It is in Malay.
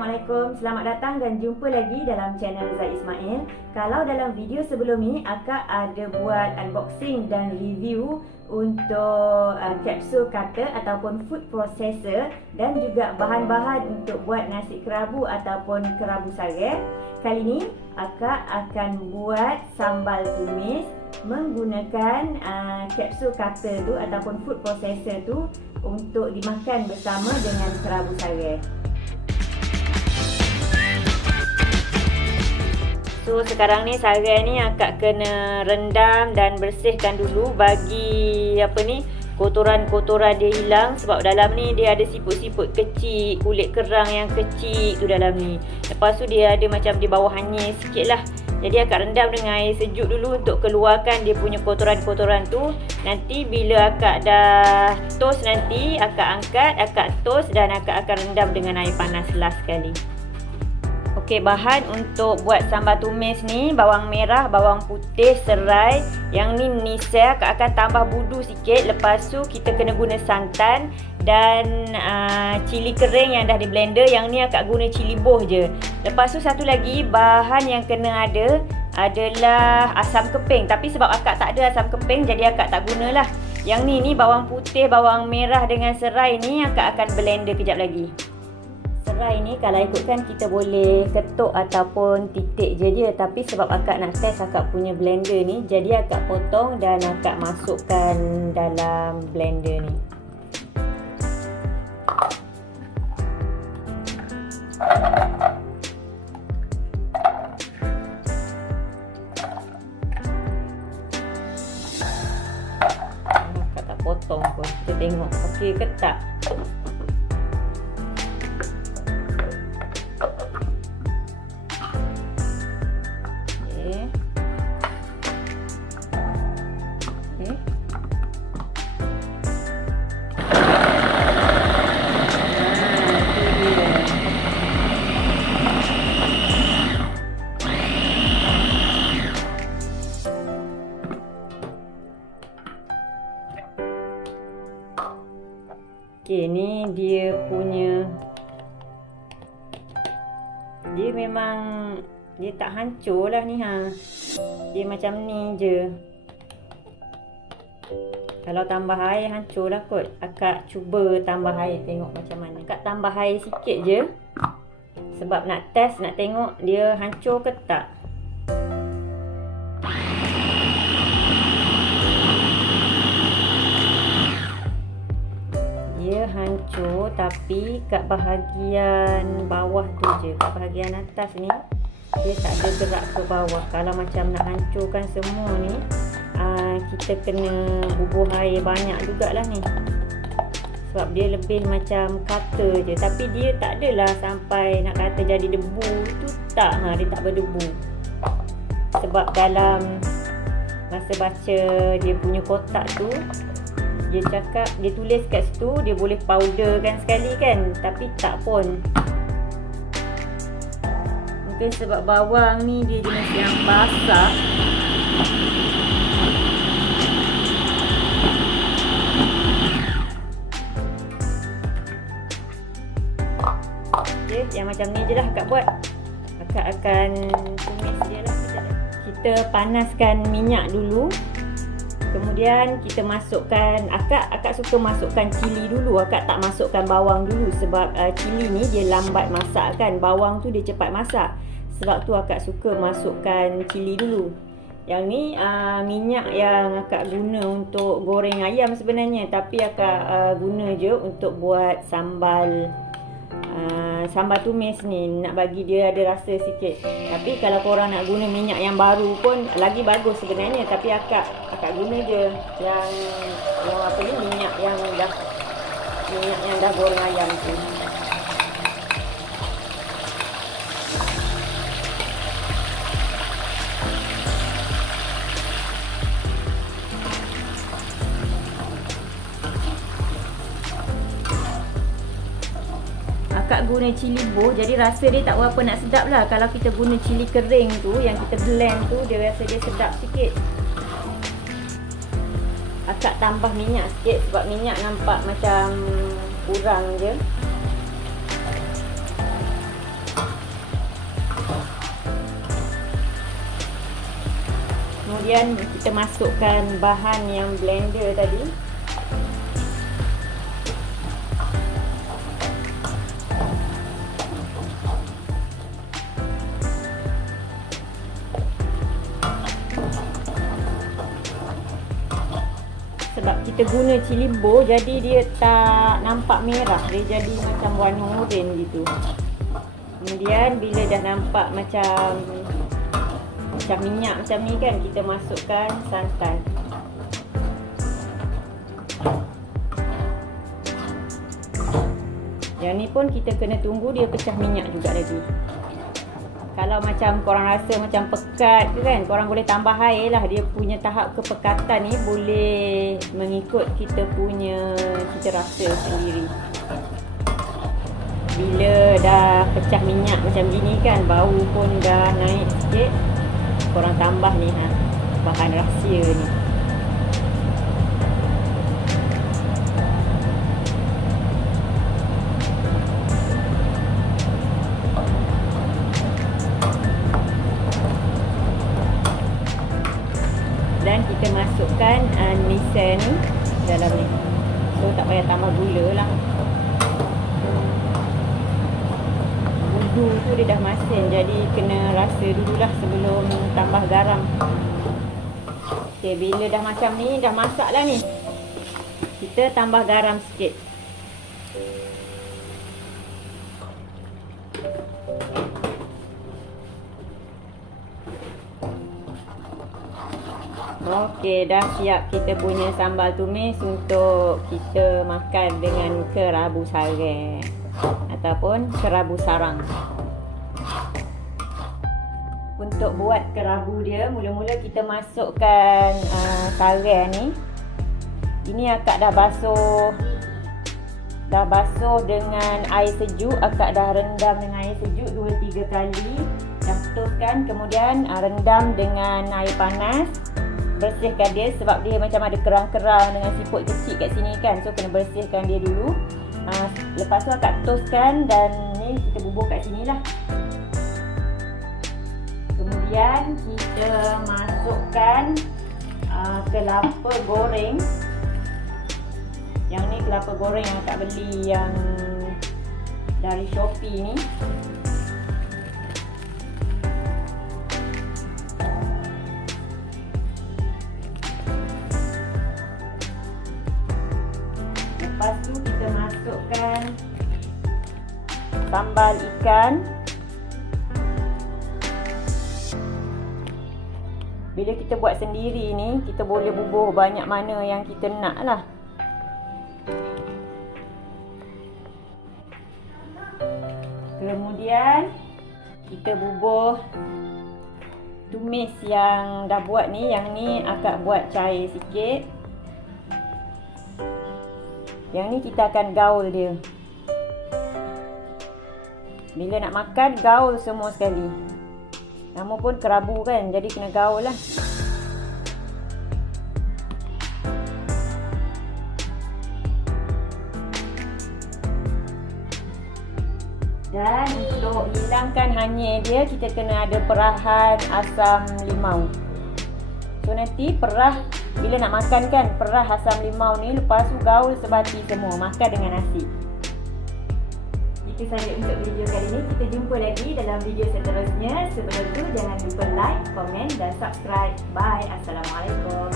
Assalamualaikum, selamat datang dan jumpa lagi dalam channel Zai Ismail. Kalau dalam video sebelum ni Akak ada buat unboxing dan review untuk kapsul cutter ataupun food processor dan juga bahan-bahan untuk buat nasi kerabu ataupun kerabu sare. Kali ni Akak akan buat sambal tumis menggunakan kapsul cutter tu ataupun food processor tu untuk dimakan bersama dengan kerabu sare. So sekarang ni sare ni Akak kena rendam dan bersihkan dulu bagi kotoran-kotoran dia hilang, sebab dalam ni dia ada siput-siput kecil, kulit kerang yang kecil tu dalam ni. Lepas tu dia ada macam di bawah hanyir sikit lah. Jadi Akak rendam dengan air sejuk dulu untuk keluarkan dia punya kotoran-kotoran tu. Nanti bila Akak dah toast nanti, Akak angkat, Akak toast dan Akak akan rendam dengan air panas last sekali. Okey, bahan untuk buat sambal tumis ni, bawang merah, bawang putih, serai. Yang ni nisel, Akak akan tambah budu sikit. Lepas tu kita kena guna santan dan cili kering yang dah di blender. Yang ni Akak guna cili boh je. Lepas tu satu lagi bahan yang kena ada adalah asam keping. Tapi sebab Akak tak ada asam keping, jadi Akak tak gunalah. Yang ni bawang putih, bawang merah dengan serai ni Akak akan blender kejap lagi. Serai ni kalau ikutkan kita boleh ketuk ataupun titik je, tapi sebab Akak nak test Akak punya blender ni, jadi Akak potong dan Akak masukkan dalam blender ni. Akak tak potong pun, kita tengok okey ke tak. Okey, ni dia punya. Dia memang dia tak hancur lah ni Dia macam ni je. Kalau tambah air hancur lah kot. Akak cuba tambah air, tengok macam mana. Akak tambah air sikit je, sebab nak test, nak tengok dia hancur ke tak. Dia hancur tapi kat bahagian bawah tu je. Kat bahagian atas ni dia tak ada gerak ke bawah. Kalau macam nak hancurkan semua ni, kita kena bubuh air banyak jugalah ni. Sebab dia lebih macam cutter je. Tapi dia tak adalah sampai nak kata jadi debu tu, tak. Dia tak berdebu. Sebab dalam masa baca dia punya kotak tu, dia cakap, dia tulis kat situ dia boleh powderkan sekali kan. Tapi tak pun. Mungkin sebab bawang ni dia jenis yang basah. Okay, yang macam ni je lah Akak buat. Akak akan tumis dia lah. Kita panaskan minyak dulu. Kemudian kita masukkan, Akak suka masukkan cili dulu. Akak tak masukkan bawang dulu sebab cili ni dia lambat masak kan. Bawang tu dia cepat masak. Sebab tu Akak suka masukkan cili dulu. Yang ni minyak yang Akak guna untuk goreng ayam sebenarnya, tapi Akak guna je untuk buat sambal tumis ni, nak bagi dia ada rasa sikit. Tapi kalau korang nak guna minyak yang baru pun lagi bagus sebenarnya, tapi akak guna je yang minyak yang dah goreng ayam tu. Akak guna cili boh, jadi rasa dia tak berapa nak sedap lah. Kalau kita guna cili kering tu, yang kita blend tu, dia rasa dia sedap sikit. Akak tambah minyak sikit sebab minyak nampak macam kurang je. Kemudian kita masukkan bahan yang blender tadi. Sebab kita guna cili bo, jadi dia tak nampak merah, dia jadi macam warna oranye gitu. Kemudian bila dah nampak macam minyak macam ni kan, kita masukkan santan. Yang ni pun kita kena tunggu dia pecah minyak juga lagi. Kalau macam korang rasa macam pekat ke kan, korang boleh tambah air lah. Dia punya tahap kepekatan ni boleh mengikut kita punya cita rasa sendiri. Bila dah pecah minyak macam gini kan, bau pun dah naik sikit, korang tambah ni bahan rahsia ni. Dan kita masukkan nisen ni dalam ni. So tak payah tambah gula lah. Budu tu dia dah masin, jadi kena rasa dululah sebelum tambah garam. Okay, bila dah macam ni, dah masak lah ni, kita tambah garam sikit. Okey, dah siap kita punya sambal tumis untuk kita makan dengan kerabu sarang ataupun kerabu sarang. Untuk buat kerabu dia, mula-mula kita masukkan sarang ni. Ini akak dah basuh dengan air sejuk, akak dah rendam dengan air sejuk 2-3 kali. Dah putuskan, kemudian rendam dengan air panas. Bersihkan dia sebab dia macam ada kerang-kerang dengan siput kecil kat sini kan. So kena bersihkan dia dulu. Lepas tu akak toskan dan ni kita bubuh kat sini lah. Kemudian kita masukkan kelapa goreng. Yang ni kelapa goreng yang akak beli yang dari Shopee ni. Lepas tu kita masukkan sambal ikan. Bila kita buat sendiri ni, kita boleh bubuh banyak mana yang kita nak lah. Kemudian kita bubuh tumis yang dah buat ni. Yang ni akak buat cair sikit. Yang ni kita akan gaul dia. Bila nak makan, gaul semua sekali. Nama pun kerabu kan, jadi kena gaul lah. Dan untuk hilangkan hanyir dia, kita kena ada perahan asam limau. So nanti perah, bila nak makan kan, perah asam limau ni, lepas tu gaul sebati semua, makan dengan nasi. Itu sahaja untuk video kali ini. Kita jumpa lagi dalam video seterusnya. Sebelum tu jangan lupa like, komen dan subscribe. Bye. Assalamualaikum.